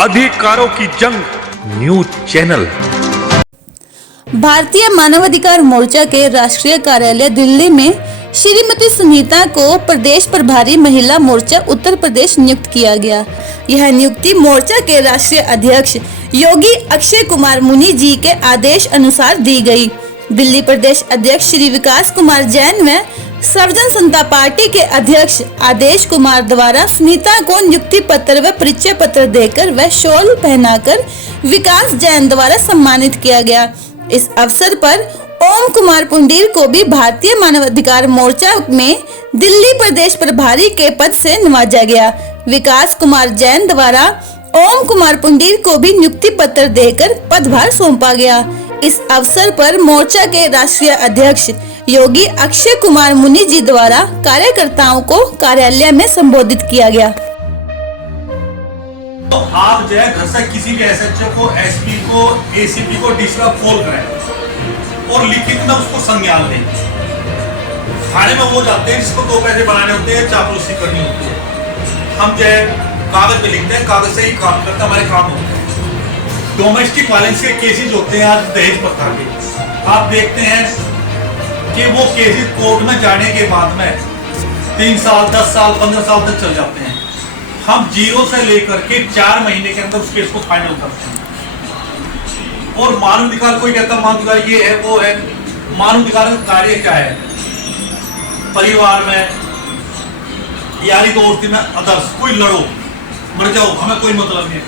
अधिकारों की जंग न्यूज चैनल। भारतीय मानवाधिकार मोर्चा के राष्ट्रीय कार्यालय दिल्ली में श्रीमती सुनीता को प्रदेश प्रभारी महिला मोर्चा उत्तर प्रदेश नियुक्त किया गया। यह नियुक्ति मोर्चा के राष्ट्रीय अध्यक्ष योगी अक्षय कुमार मुनि जी के आदेश अनुसार दी गई। दिल्ली प्रदेश अध्यक्ष श्री विकास कुमार जैन व सर्वजन संता पार्टी के अध्यक्ष आदेश कुमार द्वारा सुनीता को नियुक्ति पत्र व परिचय पत्र देकर व शॉल पहनाकर विकास जैन द्वारा सम्मानित किया गया। इस अवसर पर ओम कुमार पुंडीर को भी भारतीय मानवाधिकार मोर्चा में दिल्ली प्रदेश प्रभारी के पद से नवाजा गया। विकास कुमार जैन द्वारा ओम कुमार पुंडीर को भी नियुक्ति पत्र देकर पदभार सौंपा गया। इस अवसर पर मोर्चा के राष्ट्रीय अध्यक्ष योगी अक्षय कुमार मुनि जी द्वारा कार्यकर्ताओं को कार्यालय में संबोधित किया गया। तो आप जो है घर से किसी भी एसएचओ को, एसपी को, एसीपी को, डीसी को कॉल करें और लिखित में उसको संज्ञान लें। थाने में वो जाते हैं जिसको 2 पैसे बनाने होते हैं, चापलूसी करनी होती है। हम जो है कागज पे लिखते हैं, कागज से ही काम करते हमारे काम होते हैं। डोमेस्टिक वायलेंस के केसेस होते हैं आज दहेज प्रथा के, आप देखते हैं कि वो केसेस कोर्ट में जाने के बाद में 3 साल, 10 साल, 15 साल तक चल जाते हैं। हम 0 से लेकर के 4 महीने के अंदर उस केस को फाइनल करते हैं। और मानवाधिकार कोई कहता है मानवाधिकार ये है वो है, मानवाधिकार का कार्य क्या है? परिवार में, यारी दोस्ती में, अदर्स कोई लड़ो मर जाओ, हमें कोई मतलब नहीं।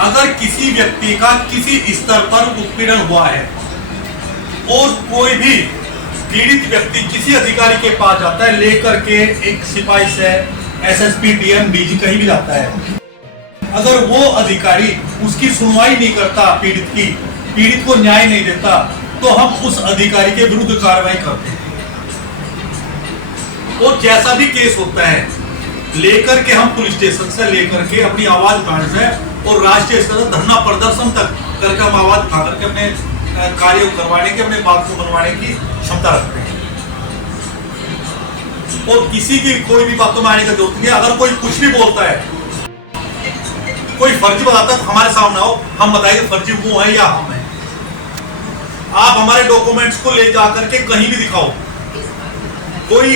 अगर किसी व्यक्ति का किसी स्तर पर उत्पीड़न हुआ है और कोई भी पीड़ित व्यक्ति किसी अधिकारी के पास जाता है, लेकर के एक सिपाही से एसएसपी, डीएम, डीजी कहीं भी जाता है, अगर वो अधिकारी उसकी सुनवाई नहीं करता, पीड़ित को न्याय नहीं देता, तो हम उस अधिकारी के विरुद्ध कार्रवाई करते हैं। और जैसा भी केस होता है लेकर के हम पुलिस स्टेशन से लेकर के अपनी आवाज उठाने से और राष्ट्रीय स्तर पर धरना प्रदर्शन तक करके हम आवाज उठा करके अपने कार्य करवाने की, अपने बात को बनवाने की क्षमता रखते हैं। और किसी की कोई भी बातों में आने की जरूरत नहीं है। अगर कोई कुछ भी बोलता है, कोई फर्जी बताता है तो हमारे सामने आओ, हम बताइए फर्जी वो है या हम है। आप हमारे डॉक्यूमेंट्स को ले जाकर के कहीं भी दिखाओ, कोई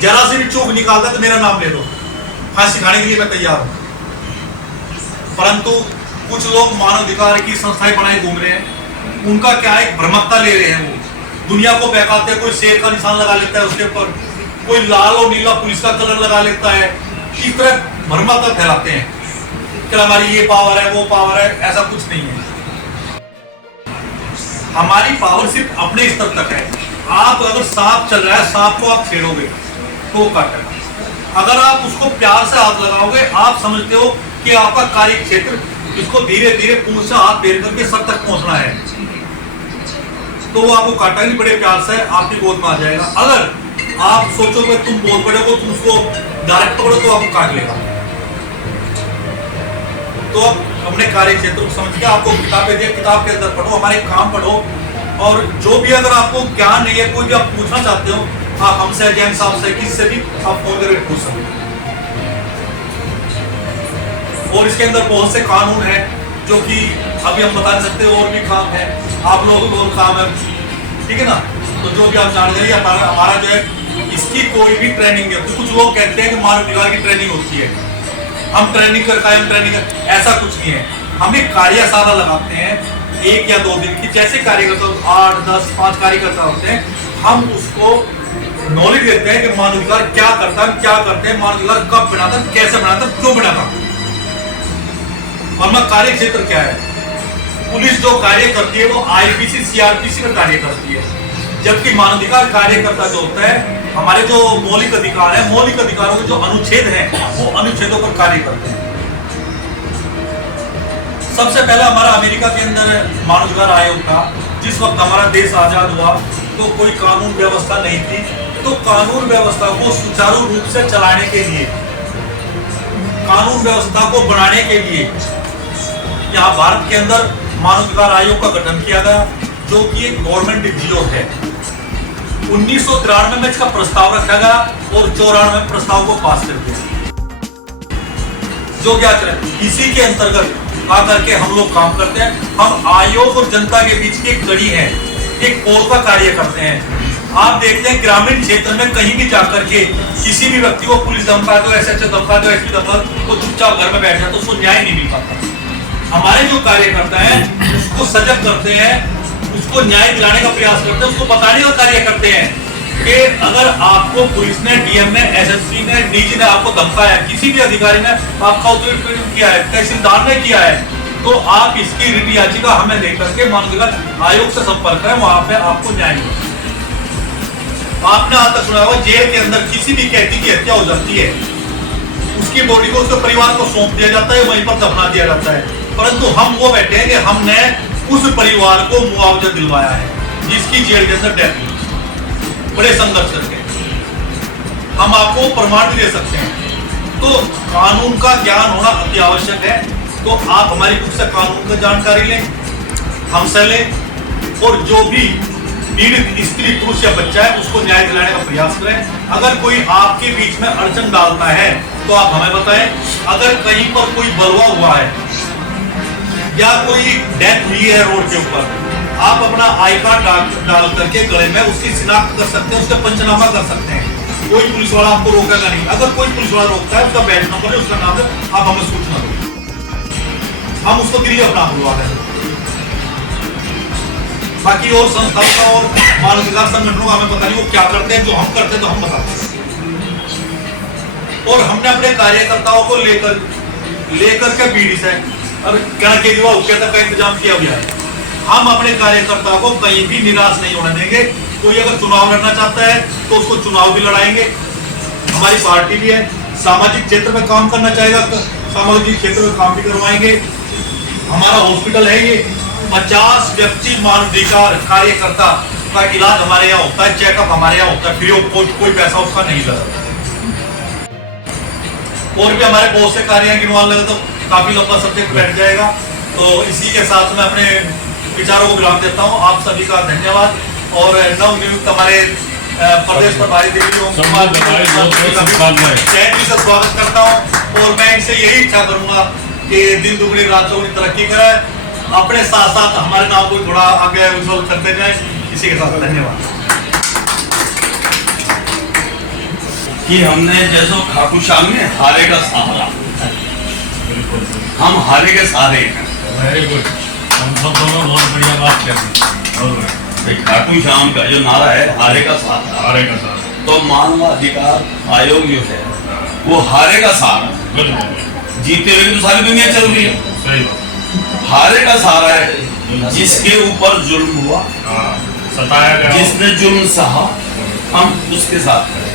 जरा से भी चूक निकालता तो मेरा नाम ले लो, फांसी खाने के लिए मैं तैयार हूं। परंतु कुछ लोग मानवाधिकार की संस्थाएं बनाए घूम रहे हैं, उनका क्या है, भ्रमकता ले रहे हैं। वो दुनिया को बहकाते हैं, कोई शेर का निशान लगा लेता है उसके ऊपर, कोई लाल और नीला पुलिस का कलर लगा लेता है। इस तरह भ्रमकता फैलाते हैं कि हमारी ये पावर है, वो पावर है। ऐसा कुछ नहीं है। हमारी पावर सिर्फ अपने स्तर तक है। आप अगर सांप चल रहा है, सांप को आप छेड़ोगे तो काटेगा। अगर आप उसको प्यार से हाथ लगाओगे, आप समझते हो कि आपका कार्य क्षेत्र, इसको धीरे धीरे पूंछ से हाथ फेर करके सर तक पहुंचना है, तो वो आपको काटा नहीं, बड़े प्यार से आपकी गोद में आ जाएगा। अगर आप सोचोगे तुम बोल पड़े हो, तुम उसको डायरेक्ट पकड़ो तो आपको काट लेगा। तो आप अपने कार्य क्षेत्र को समझ के, आपको किताबें दिया, किताब के अंदर पढ़ो, हमारे काम पढ़ो। और जो भी अगर आपको ज्ञान नहीं है, कोई भी आप पूछना चाहते हो, आप हमसे, जैन साहब से, किससे भी आप फोन करके पूछ सकते। और इसके अंदर बहुत से कानून हैं जो कि अभी हम बता नहीं सकते, और भी काम है, आप लोगों को और काम है, ठीक है ना। तो जो भी आप जानकारी, हमारा जो है इसकी कोई भी ट्रेनिंग है। तो कुछ लोग कहते हैं कि मानवाधिकार की ट्रेनिंग होती है, हम ट्रेनिंग कर, कायम ट्रेनिंग, ऐसा कुछ नहीं है। हम एक कार्यशाला लगाते हैं 1 या 2 दिन की, जैसे कार्यकर्ता 8, 10, 5 कार्यकर्ता होते हैं, हम उसको नॉलेज देते हैं कि मानवाधिकार क्या करता है, क्या करते हैं, मानवाधिकार कब बनाता है, कैसे बनाता है, क्यों बनाता है, हमारा कार्य क्षेत्र क्या है। पुलिस जो कार्य करती है वो आईपीसी, सीआरपीसी में कार्य करती है, जबकि मानवाधिकार कार्यकर्ता जो होता है, हमारे जो मौलिक अधिकार है, मौलिक अधिकारों के जो अनुच्छेद हैं, वो अनुच्छेदों पर कार्य करते हैं। सबसे पहला हमारा अमेरिका के अंदर मानवाधिकार आयोग था। जिस वक्त हमारा देश आजाद हुआ तो कोई कानून व्यवस्था नहीं थी, तो कानून व्यवस्था को सुचारू रूप से चलाने के लिए, कानून व्यवस्था को बढ़ाने के लिए यहाँ भारत के अंदर मानवाधिकार आयोग का गठन किया गया, जो कि एक गवर्नमेंट एनजीओ है। 1993 में इसका प्रस्ताव रखा गया और 94 में प्रस्ताव को पास कर दिया। जो क्या करें, इसी के अंतर्गत आकर के हम लोग काम करते हैं। हम आयोग और जनता के बीच की एक कड़ी है, एक पोल का कार्य करते हैं। आप देखते हैं ग्रामीण क्षेत्र में कहीं भी जाकर के किसी भी व्यक्ति को पुलिस धमका दो, एसएचओ धमका दो, एसपी धमका दो, वो चुपचाप घर में बैठ जाता, उसको न्याय नहीं मिल पाता। हमारे जो कार्यकर्ता हैं उसको सजग करते हैं, उसको न्याय दिलाने का प्रयास करते हैं, उसको बताने का कार्य करते हैं कि अगर आपको पुलिस ने, डीएम ने, एसएसपी ने, डीजी ने आपको धमकाया, किसी भी अधिकारी ने आपका उत्पीड़न किया है, तहसीलदार ने किया है, तो आप इसकी रिट याचिका हमें देकर के मानवाधिकार आयोग से संपर्क करें, वहां पे आपको न्याय मिलेगा। आपने आज तक सुना होगा जेल के अंदर किसी भी कैदी की हत्या हो जाती है, उसकी बॉडी को उसके परिवार को सौंप दिया जाता है, वहीं पर दफना दिया जाता है, परंतु हम वो बैठे हैं कि हमने उस परिवार को मुआवजा दिलवाया है जिसकी जेल के अंदर डेथ हुई, बड़े संघर्ष करके। हम आपको प्रमाण भी दे सकते हैं। तो कानून का ज्ञान होना अति आवश्यक है। तो आप हमारी बुक से कानून की जानकारी लें, हमसे लें, और जो भी पीड़ित स्त्री, पुरुष या बच्चा है उसको न्याय दिलाने का प्रयास करें। अगर कोई आपके बीच में अड़चन डालता है तो आप हमें बताएं। अगर कहीं पर कोई बलवा हुआ है या कोई डेथ हुई है रोड के ऊपर, आप अपना आई कार्ड डाल करके गले में उसकी शिनाख्त कर सकते हैं, उसका पंचनामा कर सकते हैं। कोई पुलिस वाला आपको रोकेगा नहीं। अगर कोई पुलिस वाला रोकता है, उसका बैच नंबर है, उसका नाम है, आप हमें सूचना दो, हम उसको गिरी अपना बुलवा दें। बाकी और संस्थाओं का और मानवाधिकार संगठनों का हमें पता नहीं वो क्या करते हैं, जो हम करते हैं तो हम बताते हैं। और हमने अपने कार्यकर्ताओं को लेकर के बीडी से और क्या केजरीवाल तक का इंतजाम किया गया है। हम अपने कार्यकर्ताओं को कहीं भी निराश नहीं होने देंगे। कोई अगर चुनाव लड़ना चाहता है तो उसको चुनाव भी लड़ाएंगे। हमारी पार्टी भी है, सामाजिक क्षेत्र में काम करना चाहेगा, सामाजिक क्षेत्र में काम भी करवाएंगे। हमारा हॉस्पिटल है ये, 50 व्यक्ति मानवाधिकार कार्यकर्ता का इलाज हमारे यहाँ होता है, चेकअप हमारे यहाँ होता है, फ्री ऑफ कॉस्ट, कोई पैसा उसका नहीं लगता। और भी हमारे बहुत से कार्य गिनवाने लगे तो काफी लंबा सब्जेक्ट बैठ जाएगा। तो इसी के साथ मैं अपने विचारों को विराम देता हूँ। आप सभी का धन्यवाद। और नवनियुक्त हमारे प्रदेश प्रभारी देवी से स्वागत करता हूँ। और मैं इनसे यही इच्छा करूंगा कि दिन दुगनी रात चौगुनी तरक्की करें, अपने साथ साथ हमारे नाम को थोड़ा आगे उज्जवल करते जाएं। इसी के साथ धन्यवाद। कि हमने जैसो खाटू श्याम में हारे का सहारा, हम हारे के सहारे हैं। वेरी गुड, हम सब दोनों बहुत बढ़िया बात कर रहे हैं। खाटू श्याम का जो नारा है हारे का सहारा, हारे का सहारा, तो मानवाधिकार आयोग जो है वो हारे का सहारा, जीते हुए तो सारी दुनिया चल रही है, सही बात। हारे का सहारा है जिसके ऊपर जुल्म हुआ, सताया गया, जिसने जुल्म सहा, हम उसके साथ हैं।